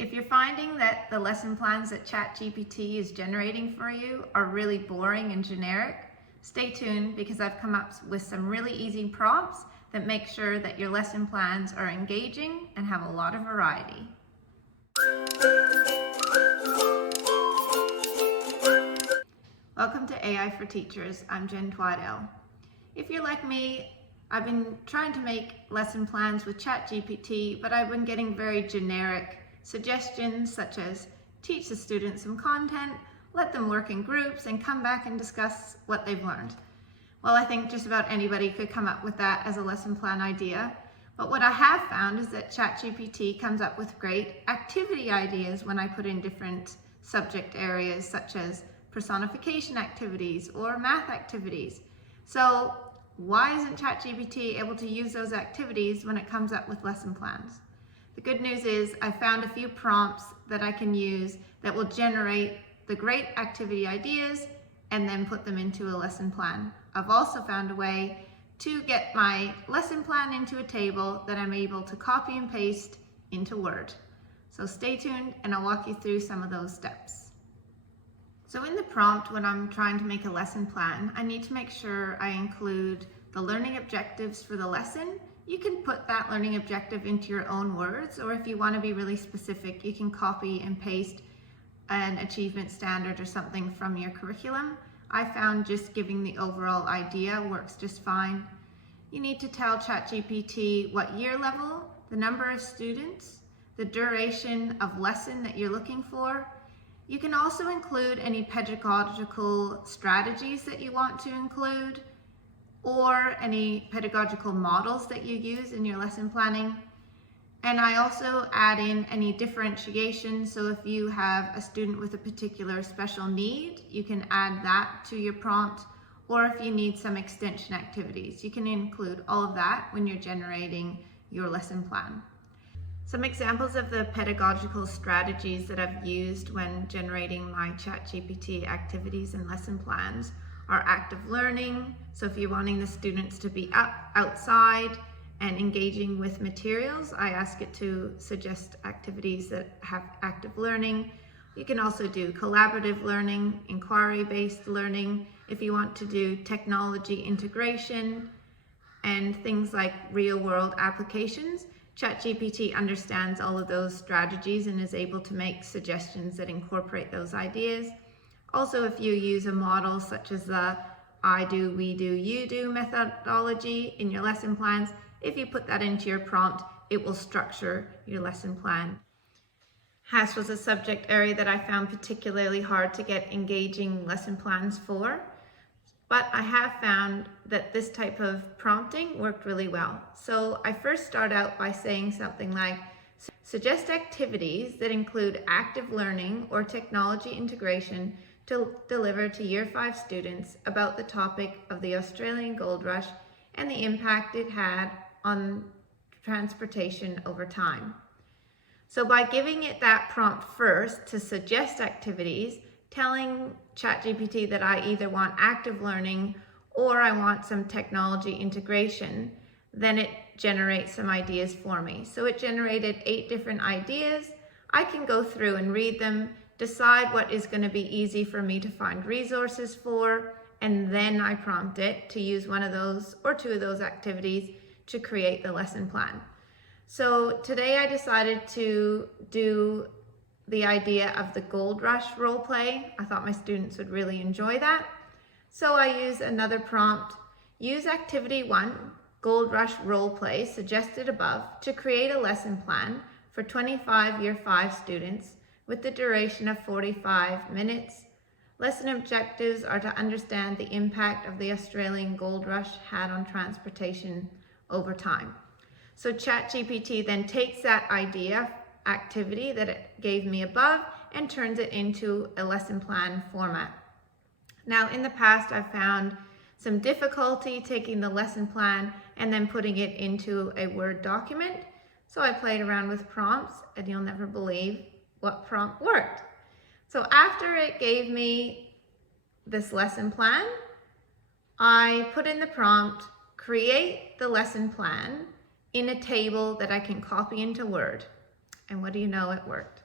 If you're finding that the lesson plans that ChatGPT is generating for you are really boring and generic, stay tuned because I've come up with some really easy prompts that make sure that your lesson plans are engaging and have a lot of variety. Welcome to AI for Teachers. I'm Jen Twaddell. If you're like me, I've been trying to make lesson plans with ChatGPT, but I've been getting very generic suggestions such as teach the students some content, let them work in groups, and come back and discuss what they've learned. Well, I think just about anybody could come up with that as a lesson plan idea. But what I have found is that ChatGPT comes up with great activity ideas when I put in different subject areas such as personification activities or math activities. So why isn't ChatGPT able to use those activities when it comes up with lesson plans? The good news is I found a few prompts that I can use that will generate the great activity ideas and then put them into a lesson plan. I've also found a way to get my lesson plan into a table that I'm able to copy and paste into Word. So stay tuned and I'll walk you through some of those steps. So in the prompt, when I'm trying to make a lesson plan, I need to make sure I include the learning objectives for the lesson. You can put that learning objective into your own words, or if you want to be really specific, you can copy and paste an achievement standard or something from your curriculum. I found just giving the overall idea works just fine. You need to tell ChatGPT what year level, the number of students, the duration of lesson that you're looking for. You can also include any pedagogical strategies that you want to include, or any pedagogical models that you use in your lesson planning. And I also add in any differentiation. So if you have a student with a particular special need, you can add that to your prompt. Or if you need some extension activities, you can include all of that when you're generating your lesson plan. Some examples of the pedagogical strategies that I've used when generating my ChatGPT activities and lesson plans are active learning. So if you're wanting the students to be outside and engaging with materials, I ask it to suggest activities that have active learning. You can also do collaborative learning, inquiry-based learning. If you want to do technology integration and things like real-world applications, ChatGPT understands all of those strategies and is able to make suggestions that incorporate those ideas. Also, if you use a model such as the I do, we do, you do methodology in your lesson plans, if you put that into your prompt, it will structure your lesson plan. HASS was a subject area that I found particularly hard to get engaging lesson plans for, but I have found that this type of prompting worked really well. So I first start out by saying something like, suggest activities that include active learning or technology integration to deliver to Year 5 students about the topic of the Australian gold rush and the impact it had on transportation over time. So by giving it that prompt first to suggest activities, telling ChatGPT that I either want active learning or I want some technology integration, then it generates some ideas for me. So it generated 8 different ideas. I can go through and read them, decide what is going to be easy for me to find resources for, and then I prompt it to use one of those or 2 of those activities to create the lesson plan. So today I decided to do the idea of the gold rush role play. I thought my students would really enjoy that. So I use another prompt, use activity 1, gold rush role play suggested above to create a lesson plan for 25 Year 5 students with the duration of 45 minutes. Lesson objectives are to understand the impact of the Australian gold rush had on transportation over time. So ChatGPT then takes that idea, activity that it gave me above, and turns it into a lesson plan format. Now, in the past, I've found some difficulty taking the lesson plan and then putting it into a Word document. So I played around with prompts, and you'll never believe what prompt worked. So after it gave me this lesson plan, I put in the prompt, create the lesson plan in a table that I can copy into Word. And what do you know, it worked.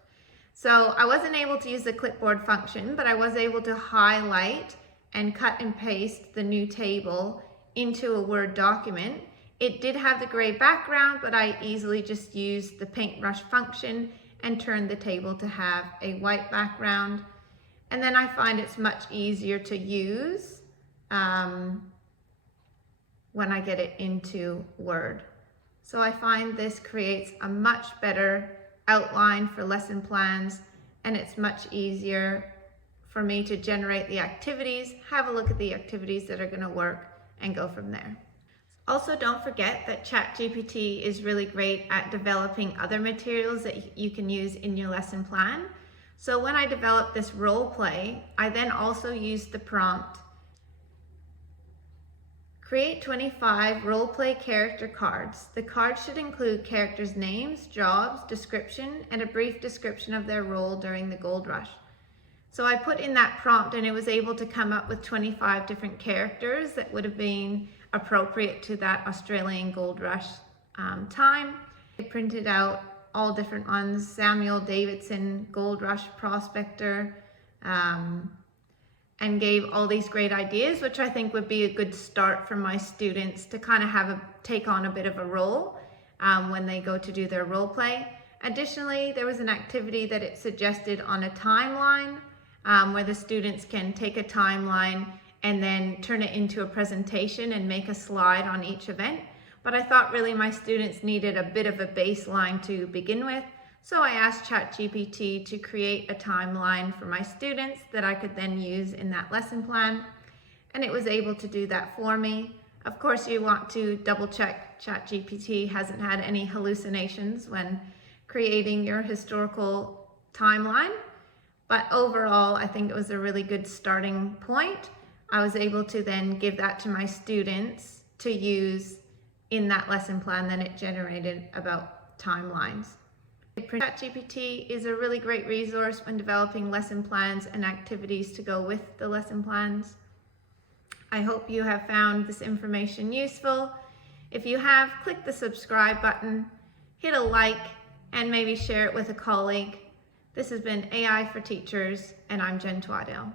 So I wasn't able to use the clipboard function, but I was able to highlight and cut and paste the new table into a Word document. It did have the gray background, but I easily just used the paintbrush function and turned the table to have a white background. And then I find it's much easier to use when I get it into Word. So I find this creates a much better outline for lesson plans, and it's much easier for me to generate the activities, have a look at the activities that are going to work, and go from there. Also, don't forget that ChatGPT is really great at developing other materials that you can use in your lesson plan. So when I developed this role play, I then also used the prompt, create 25 role play character cards. The cards should include characters' names, jobs, description, and a brief description of their role during the gold rush. So I put in that prompt and it was able to come up with 25 different characters that would have been appropriate to that Australian gold rush time. I printed out all different ones: Samuel Davidson, gold rush prospector, and gave all these great ideas, which I think would be a good start for my students to kind of take on a bit of a role when they go to do their role play. Additionally, there was an activity that it suggested on a timeline where the students can take a timeline and then turn it into a presentation and make a slide on each event. But I thought really my students needed a bit of a baseline to begin with. So I asked ChatGPT to create a timeline for my students that I could then use in that lesson plan. And it was able to do that for me. Of course, you want to double check ChatGPT hasn't had any hallucinations when creating your historical timeline. But overall, I think it was a really good starting point. I was able to then give that to my students to use in that lesson plan that it generated about timelines. ChatGPT is a really great resource when developing lesson plans and activities to go with the lesson plans. I hope you have found this information useful. If you have, click the subscribe button, hit a like, and maybe share it with a colleague. This has been AI for Teachers, and I'm Jen Twaddell.